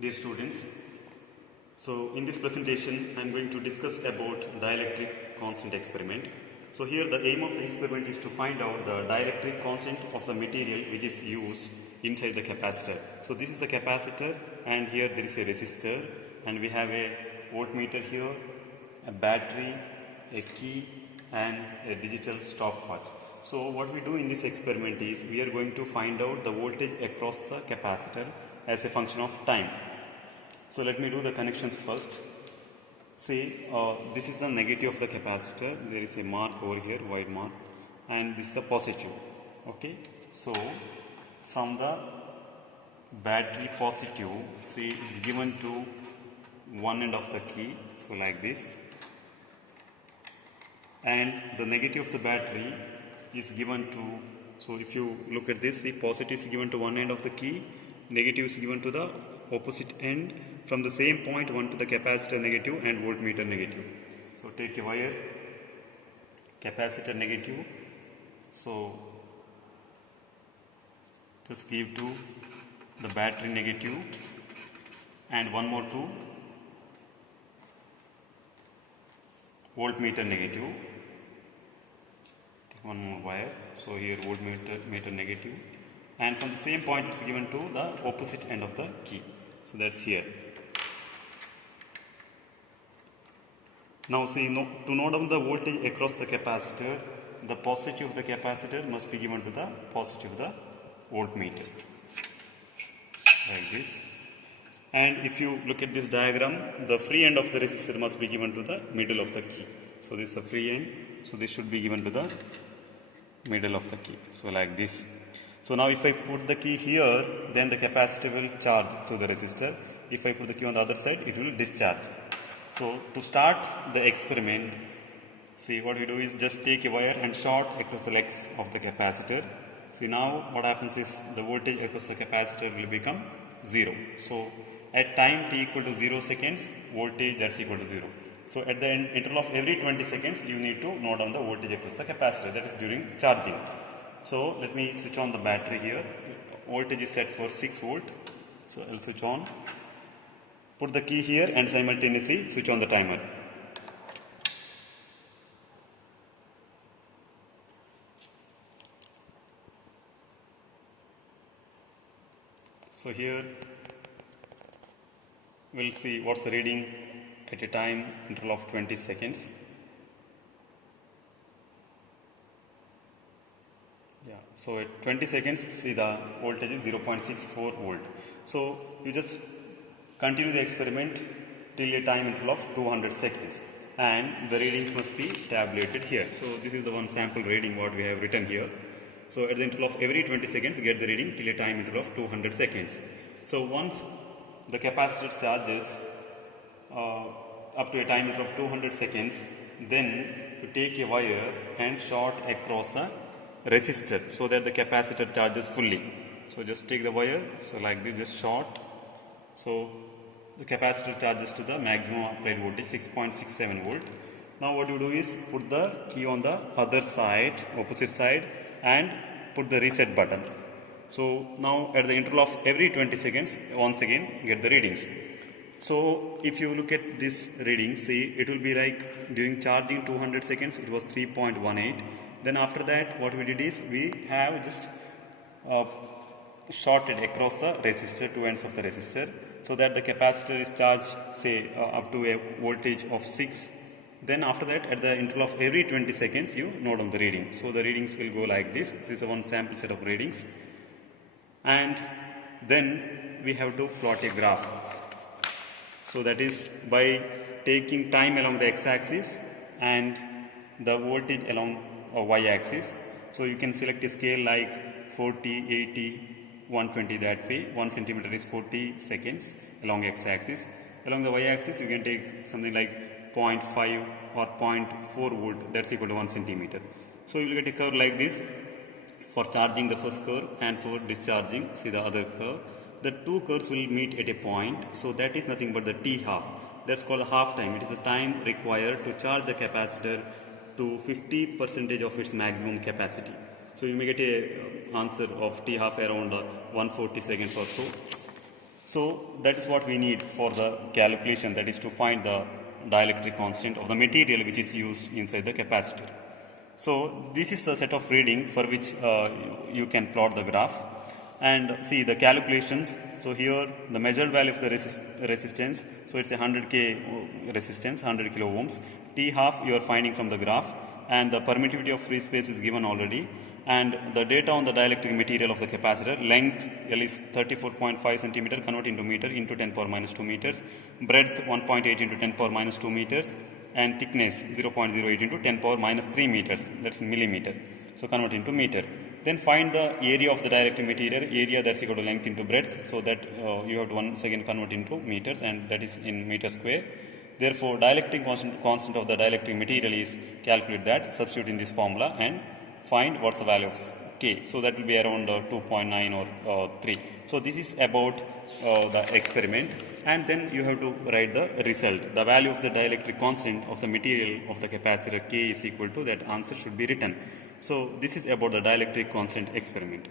Dear students, so in this presentation I am going to discuss about dielectric constant experiment. So here the aim of the experiment is to find out the dielectric constant of the material which is used inside the capacitor. So this is a capacitor and here there is a resistor and we have a voltmeter here, a battery, a key and a digital stopwatch. So what we do in this experiment is we are going to find out the voltage across the capacitor as a function of time. So let me do the connections first. See, this is the negative of the capacitor. There is a mark over here, white mark, and this is the positive. Okay. So from the battery positive, see, it's given to one end of the key. So like this, and the negative of the battery is given to. So if you look at this, the positive is given to one end of the key, negative is given to the opposite end. From the same point, one to the capacitor negative and voltmeter negative. So take a wire, capacitor negative. So just give to the battery negative and one more to voltmeter negative. Take one more wire. So here voltmeter negative, and from the same point it's given to the opposite end of the key. So that's here. Now see, to note down the voltage across the capacitor, the positive of the capacitor must be given to the positive of the voltmeter, like this. And if you look at this diagram, the free end of the resistor must be given to the middle of the key. So this is the free end, so this should be given to the middle of the key. So like this. So now if I put the key here, then the capacitor will charge through the resistor. If I put the key on the other side, it will discharge. So to start the experiment, see, what we do is just take a wire and short across the legs of the capacitor. See, now what happens is the voltage across the capacitor will become 0. So at time t equal to 0 seconds, voltage that's equal to 0. So at the interval of every 20 seconds, you need to note down the voltage across the capacitor, that is during charging. So let me switch on the battery here. Voltage is set for 6 volt. So I'll switch on. Put the key here and simultaneously switch on the timer. So here we'll see what's the reading at a time interval of 20 seconds. Yeah, so at 20 seconds, see the voltage is 0.64 volt. So you just continue the experiment till a time interval of 200 seconds and the readings must be tabulated here. So this is the one sample reading what we have written here. So at the interval of every 20 seconds, get the reading till a time interval of 200 seconds. So once the capacitor charges up to a time interval of 200 seconds, then you take a wire and short across a resistor so that the capacitor charges fully. So just take the wire, so like this, just short. So the capacitor charges to the maximum applied voltage 6.67 volt. Now what you do is put the key on the other side, opposite side, and put the reset button. So now at the interval of every 20 seconds, once again get the readings. So if you look at this reading, see, it will be like during charging 200 seconds it was 3.18. Then after that what we did is we have just shorted across the resistor, two ends of the resistor, so that the capacitor is charged, say, up to a voltage of 6. Then after that, at the interval of every 20 seconds, you note on the reading. So the readings will go like this. This is one sample set of readings. And then we have to plot a graph. So that is by taking time along the x-axis and the voltage along y-axis. So you can select a scale like 40, 80, 120 that way. 1 centimeter is 40 seconds along x-axis. Along the y-axis, you can take something like 0.5 or 0.4 volt, that's equal to 1 centimeter. So you will get a curve like this for charging, the first curve, and for discharging, see the other curve. The two curves will meet at a point, so that is nothing but the t half. That's called the half time. It is the time required to charge the capacitor to 50% of its maximum capacity. So you may get a answer of t half around 140 seconds or so. So that is what we need for the calculation, that is to find the dielectric constant of the material which is used inside the capacitor. So this is the set of reading for which you can plot the graph and see the calculations. So here the measured value of the resistance, so it's a 100k resistance, 100 kilo ohms. T half you are finding from the graph, and the permittivity of free space is given already, and the data on the dielectric material of the capacitor. Length L is 34.5 centimeter, convert into meter, into 10 power minus 2 meters. Breadth 1.8 into 10 power minus 2 meters, and thickness 0.08 into 10 power minus 3 meters, that's millimeter. So convert into meter. Then find the area of the dielectric material, area that's equal to length into breadth, so that you have to once again convert into meters, and that is in meter square. Therefore, dielectric constant of the dielectric material is, calculate that, substitute in this formula and find what's the value of K. So that will be around 2.9 or 3. So this is about the experiment, and then you have to write the result. The value of the dielectric constant of the material of the capacitor K is equal to, that answer should be written. So this is about the dielectric constant experiment.